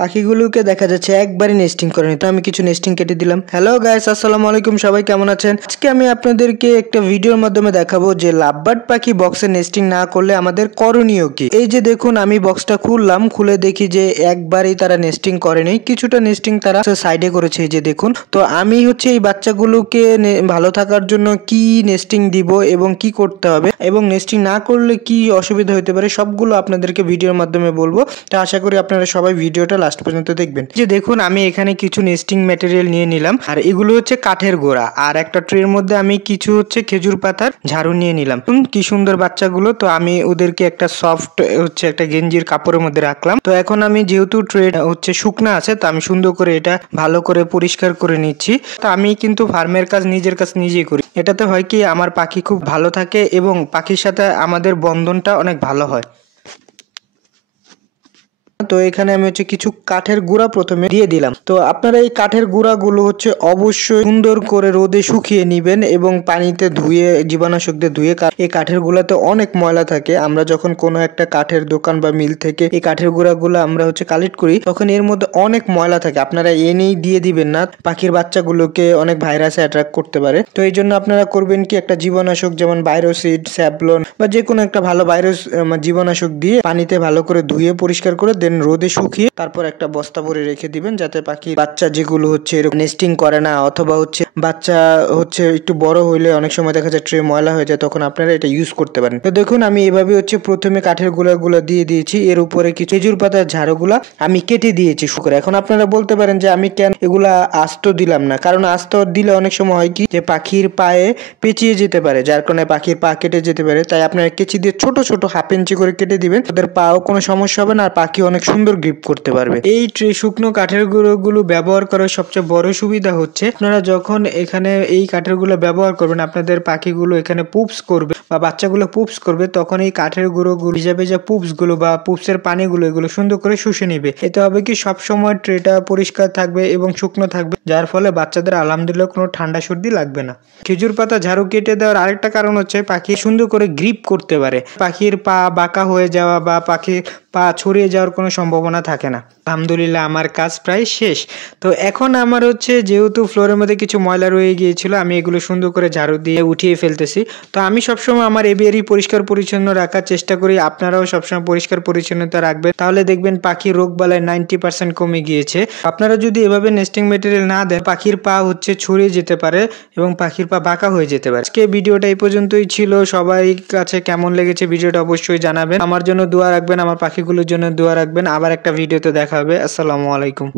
পাখিগুলোকে দেখা যাচ্ছে একবারই নেস্টিং করেনি, তো আমি কিছু নেস্টিং কেটে দিলাম। হ্যালো গাইস, আসসালামু আলাইকুম, সবাই কেমন আছেন? আজকে আমি আপনাদেরকে একটা ভিডিওর মাধ্যমে দেখাবো যে লাভবার্ড পাখি বক্সে নেস্টিং না করলে আমাদের করণীয় কি। এই যে দেখুন, আমি বক্সটা খুললাম, খুলে দেখি যে একবারই তারা নেস্টিং করেনি, কিছুটা নেস্টিং তারা সাইডে করেছে। এই যে দেখুন, তো আমি এই বাচ্চাগুলোকে ভালো থাকার জন্য কি নেস্টিং দিব এবং কি করতে হবে এবং নেস্টিং না করলে কি অসুবিধা হতে পারে সবগুলো আপনাদেরকে ভিডিওর মাধ্যমে বলবো। তো আশা করি আপনারা সবাই ভিডিওটা লাস্ট পর্যন্ত দেখবেন। যে দেখুন, আমি এখানে কিছু নেস্টিং ম্যাটেরিয়াল নিয়ে নিলাম, আর এগুলো কাঠের গোড়া, আর একটা ট্রের মধ্যে আমি কিছু খেজুর পাতার ঝাড়ু নিয়ে নিলাম। কি সুন্দর বাচ্চাগুলো। তো আমি ওদেরকে একটা সফট একটা গেঞ্জির কাপড়ের মধ্যে রাখলাম। তো এখন আমি যেহেতু ট্রে শুকনা আছে, তো আমি সুন্দর করে এটা ভালো করে পরিষ্কার করে নিচ্ছি। তো আমি কিন্তু ফার্মের কাজ নিজের কাজ নিজেই করি। এটাতে হয় কি, আমার পাখি খুব ভালো থাকে এবং পাখির সাথে আমাদের বন্ধনটা অনেক ভালো হয়। তো এখানে আমি কিছু কাঠের গুঁড়া প্রথমে দিয়ে দিলাম। তো আপনারা এই কাঠের গুঁড়াগুলো অবশ্যই সুন্দর করে রোদে শুকিয়ে নেবেন এবং পানিতে ধুয়ে, জীবাণুনাশক দিয়ে ধুয়ে। এই কাঠের গুঁড়াতে অনেক ময়লা থাকে। আমরা যখন কোনো একটা কাঠের দোকান বা মিল থেকে এই কাঠের গুঁড়াগুলো আমরা কালেক্ট করি, তখন এর মধ্যে অনেক ময়লা থাকে। আপনারা এনেই দিয়ে দিবেন না, পাখির বাচ্চাগুলোকে অনেক ভাইরাসে অ্যাট্রাক্ট করতে পারে। তো এই জন্য আপনারা করবেন কি, একটা জীবাণুনাশক যেমন ভাইরোসিড, স্যাভলন বা যে কোনো একটা ভালো ভাইরাস জীবাণুনাশক দিয়ে পানিতে ভালো করে ধুয়ে পরিষ্কার করে দেন, রোদে শুকিয়ে তারপর একটা বস্তা ভরে রেখে দিবেন, যাতে পাখির বাচ্চা যেগুলো এরকম নেস্টিং করে না, অথবা বাচ্চা একটু বড় হইলে অনেক সময় দেখা যায় ট্রে ময়লা হয়ে যায়, তখন আপনারা এটা ইউজ করতে পারেন। তো দেখুন, আমি এভাবে প্রথমে কাঠের গুঁড়াগুলো দিয়ে দিয়েছি, এর উপরে কিছু খেজুর পাতার ঝাড়গুলা আমি কেটে দিয়েছি শুকরে। এখন আপনারা বলতে পারেন যে আমি কেন এগুলা আস্ত দিলাম না, কারণ আস্ত দিলে অনেক সময় হয় কি, যে পাখির পায়ে পেঁচিয়ে যেতে পারে, যার কারণে পাখির পা কেটে যেতে পারে। তাই আপনারা কেচি দিয়ে ছোট ছোট হাফ ইঞ্চি করে কেটে দিবেন, ওদের পাও কোনো সমস্যা হবে না, আর পাখি অনেক সুন্দর গ্রিপ করতে পারবে। এই শুকনো কাঠের গুঁড়োগুলো ব্যবহার করার সবচেয়ে বড় সুবিধা আপনারা যখন এখানে এই কাঠের গুঁড়ো ব্যবহার করবেন, আপনাদের পাখিগুলো এখানে পুপস করবে বা বাচ্চাগুলো পুপস করবে, তখন এই কাঠের গুঁড়োগুলো ভিজা ভিজা পুপস গুলো বা পুপসের পানিগুলো এগুলো সুন্দর করে শুষে নিবে। এতে হবে কি, সবসময় ট্রেটা পরিষ্কার থাকবে এবং শুকনো থাকবে, যার ফলে বাচ্চাদের আলহামদুলিল্লাহ কোনো ঠান্ডা সর্দি লাগবে না। খেজুর পাতা ঝাড়ু কেটে দেওয়ার আরেকটা কারণ পাখি সুন্দর করে গ্রিপ করতে পারে। পাখির পা বাঁকা হয়ে যাওয়া বা পাখির পা ছড়িয়ে যাওয়ার কোনো সম্ভাবনা থাকে না। আলহামদুলিল্লাহ আমার কাজ প্রায় শেষ। তো এখন আমার যেহেতু ফ্লোরের মধ্যে কিছু ময়লা রয়ে গিয়েছিল, আমি এগুলো সুন্দর করে ঝাড়ু দিয়ে উঠিয়ে ফেলতেছি। তো আমি সবসময় আমার এভিয়ারি পরিষ্কার পরিচ্ছন্ন রাখার চেষ্টা করি, আপনারাও সবসময় পরিষ্কার পরিচ্ছন্নতা রাখবেন, তাহলে দেখবেন পাখির রোগ বালাই 90% কমে গিয়েছে। আপনারা যদি এভাবে নেস্টিং ম্যাটেরিয়াল না দেন, পাখির পা ছড়িয়ে যেতে পারে এবং পাখির পা বাঁকা হয়ে যেতে পারে। আজকে ভিডিওটা এই পর্যন্তই ছিল। সবাই কাছে কেমন লেগেছে ভিডিওটা অবশ্যই জানাবেন। আমার জন্য দোয়া রাখবেন, আমার পাখিগুলোর জন্য দোয়া রাখবেন। আবার একটা ভিডিওতে দেখা হবে। আসসালামু আলাইকুম।